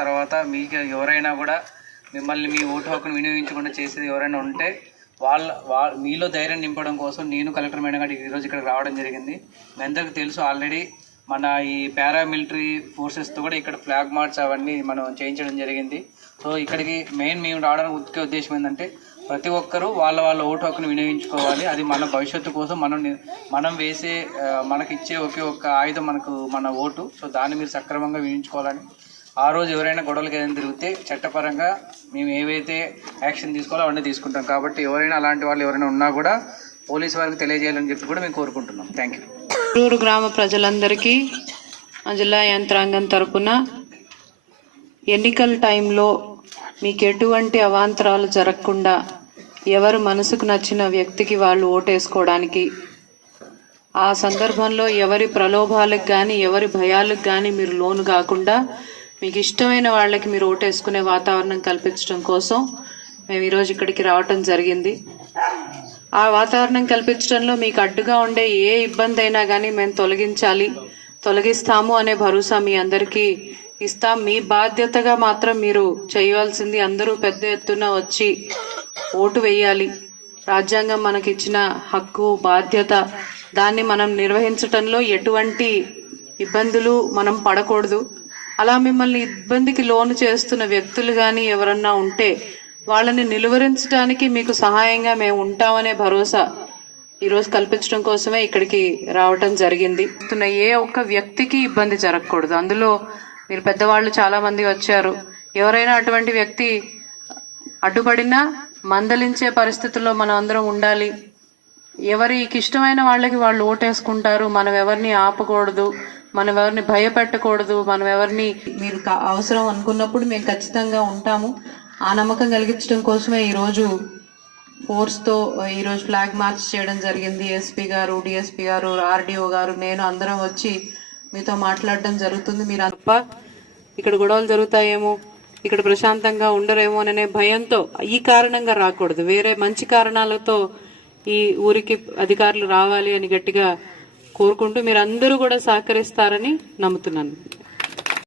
తర్వాత మీకు ఎవరైనా కూడా మిమ్మల్ని మీ ఓటు హక్కును వినియోగించకుండా చేసేది ఎవరైనా ఉంటే వాళ్ళ వాళ్ళ మీలో ధైర్యం నింపడం కోసం నేను కలెక్టర్ మేడం గారికి ఈరోజు ఇక్కడికి రావడం జరిగింది. మీ అందరికీ తెలుసు ఆల్రెడీ మన ఈ పారామిలిటరీ ఫోర్సెస్తో కూడా ఇక్కడ ఫ్లాగ్ మార్చ్ అవన్నీ మనం చేయించడం జరిగింది. సో ఇక్కడికి మెయిన్ మేము రావడానికి ముఖ్య ఉద్దేశం ఏంటంటే ప్రతి ఒక్కరూ వాళ్ళ వాళ్ళ ఓటు హక్కును వినియోగించుకోవాలి. అది మన భవిష్యత్తు కోసం మనం మనం వేసే మనకిచ్చే మనకి ఇచ్చే ఒకే ఒక్క ఆయుధం మనకు మన ఓటు. సో దాన్ని మీరు సక్రమంగా వినియోగించుకోవాలని ఆ రోజు ఎవరైనా గొడవలకి ఏదైనా తిరిగితే చట్టపరంగా మేము ఏవైతే యాక్షన్ తీసుకోవాలో అవన్నీ తీసుకుంటాం. కాబట్టి ఎవరైనా అలాంటి వాళ్ళు ఎవరైనా ఉన్నా కూడా పోలీస్ వారికి తెలియజేయాలని చెప్పి కూడా మేము కోరుకుంటున్నాం. థ్యాంక్ యూ గ్రామ ప్రజలందరికీ జిల్లా యంత్రాంగం తరపున ఎన్నికల టైంలో మీకు ఎటువంటి అవాంతరాలు జరగకుండా ఎవరు మనసుకు నచ్చిన వ్యక్తికి వాళ్ళు ఓటేసుకోవడానికి ఆ సందర్భంలో ఎవరి ప్రలోభాలకు కానీ ఎవరి భయాలకు కానీ మీరు లోను కాకుండా మీకు ఇష్టమైన వాళ్ళకి మీరు ఓటేసుకునే వాతావరణం కల్పించడం కోసం మేము ఈరోజు ఇక్కడికి రావటం జరిగింది. ఆ వాతావరణం కల్పించడంలో మీకు అడ్డుగా ఉండే ఏ ఇబ్బంది అయినా కానీ మేము తొలగించాలి తొలగిస్తాము అనే భరోసా మీ అందరికీ ఇస్తాం. మీ బాధ్యతగా మాత్రం మీరు చేయవలసింది అందరూ పెద్ద ఎత్తున వచ్చి ఓటు వేయాలి. రాజ్యాంగం మనకిచ్చిన హక్కు బాధ్యత దాన్ని మనం నిర్వహించటంలో ఎటువంటి ఇబ్బందులు మనం పడకూడదు. అలా మిమ్మల్ని ఇబ్బందికి లోను చేస్తున్న వ్యక్తులు కానీ ఎవరన్నా ఉంటే వాళ్ళని నిలువరించడానికి మీకు సహాయంగా మేము ఉంటామనే భరోసా ఈరోజు కల్పించడం కోసమే ఇక్కడికి రావటం జరిగింది. ఏ ఒక్క వ్యక్తికి ఇబ్బంది జరగకూడదు. అందులో మీరు పెద్దవాళ్ళు చాలామంది వచ్చారు. ఎవరైనా అటువంటి వ్యక్తి అడ్డుపడినా మందలించే పరిస్థితుల్లో మనం అందరం ఉండాలి. ఎవరికి ఇష్టమైన వాళ్ళకి వాళ్ళు ఓటేసుకుంటారు. మనం ఎవరిని ఆపకూడదు. మనం ఎవరిని భయపెట్టకూడదు. మనం ఎవరిని మీరు కా- అవసరం అనుకున్నప్పుడు మేము ఖచ్చితంగా ఉంటాము. ఆ నమ్మకం కలిగించడం కోసమే ఈరోజు ఫోర్స్తో ఈరోజు ఫ్లాగ్ మార్చ్ చేయడం జరిగింది. ఎస్పీ గారు డిఎస్పీ గారు ఆర్డీఓ గారు నేను అందరం వచ్చి మీతో మాట్లాడడం జరుగుతుంది. మీరు తప్ప ఇక్కడ గొడవలు జరుగుతాయేమో. ఇక్కడ ప్రశాంతంగా ఉండరేమో అనే భయంతో ఈ కారణంగా రాకూడదు. వేరే మంచి కారణాలతో ఈ ఊరికి అధికారులు రావాలి అని గట్టిగా కోరుకుంటూ మీరు అందరూ కూడా సహకరిస్తారని నమ్ముతున్నాను.